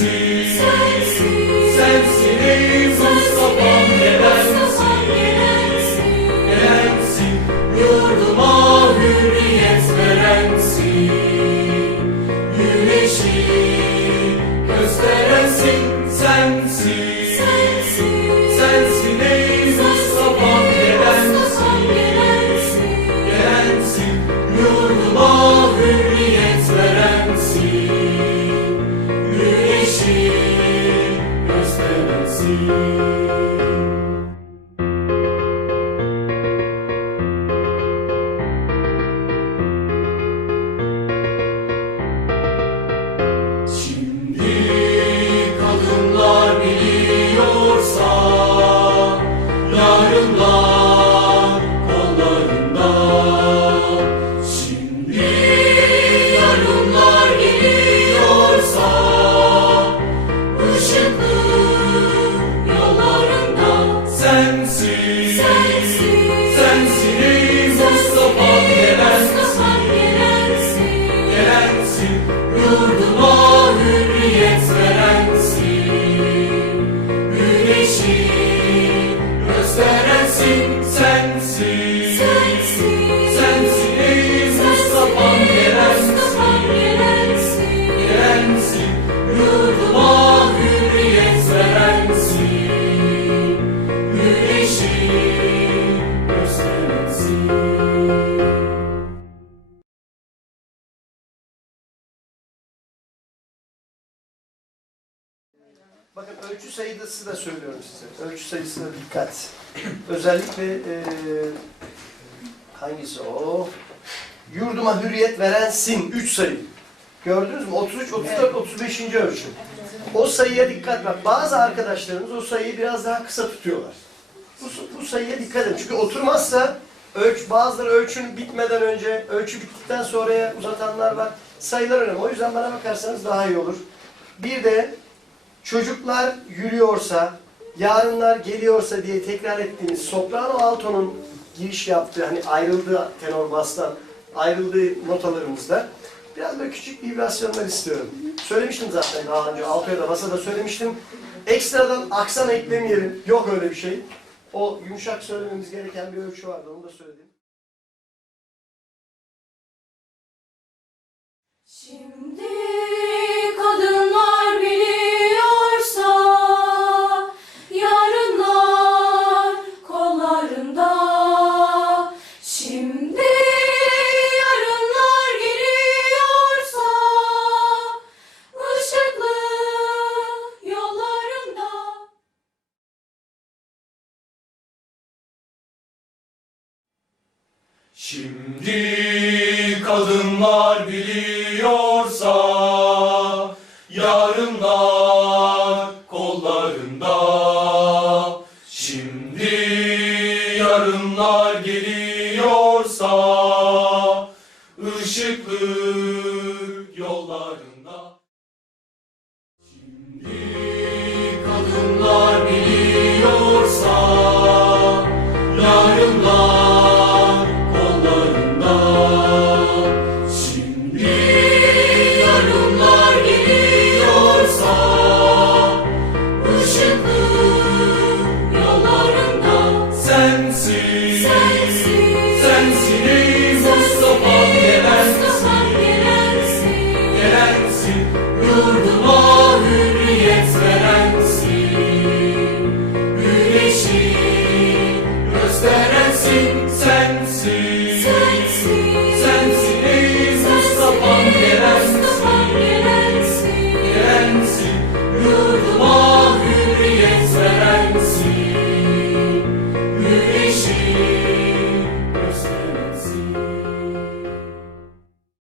see. you. Bakın ölçü sayısı da söylüyorum size. Ölçü sayısına dikkat. Özellikle e, hangisi o? Yurduma hürriyet veren sin. Üç sayı. Gördünüz mü? 33, 34, 35. ölçü. O sayıya dikkat bak. Bazı arkadaşlarımız o sayıyı biraz daha kısa tutuyorlar. Bu, bu sayıya dikkat edin. Çünkü oturmazsa ölç, bazıları ölçün bitmeden önce, ölçü bittikten sonraya uzatanlar var. Sayılar önemli. O yüzden bana bakarsanız daha iyi olur. Bir de çocuklar yürüyorsa, yarınlar geliyorsa diye tekrar ettiğimiz soprano altonun giriş yaptığı, hani ayrıldığı tenor bastan ayrıldığı notalarımızda biraz böyle küçük vibrasyonlar istiyorum. Söylemiştim zaten daha önce, altoya da basa da söylemiştim. Ekstradan aksan eklemeyelim, yok öyle bir şey. O yumuşak söylememiz gereken bir ölçü vardı, onu da söyledim. Şimdi Şimdi kadınlar biliyorsa yarınlar kollarında. Şimdi yarınlar geliyorsa ışıklı Gelensin, yurduma hürriyet verensin. Güneşi gösterensin, sensin.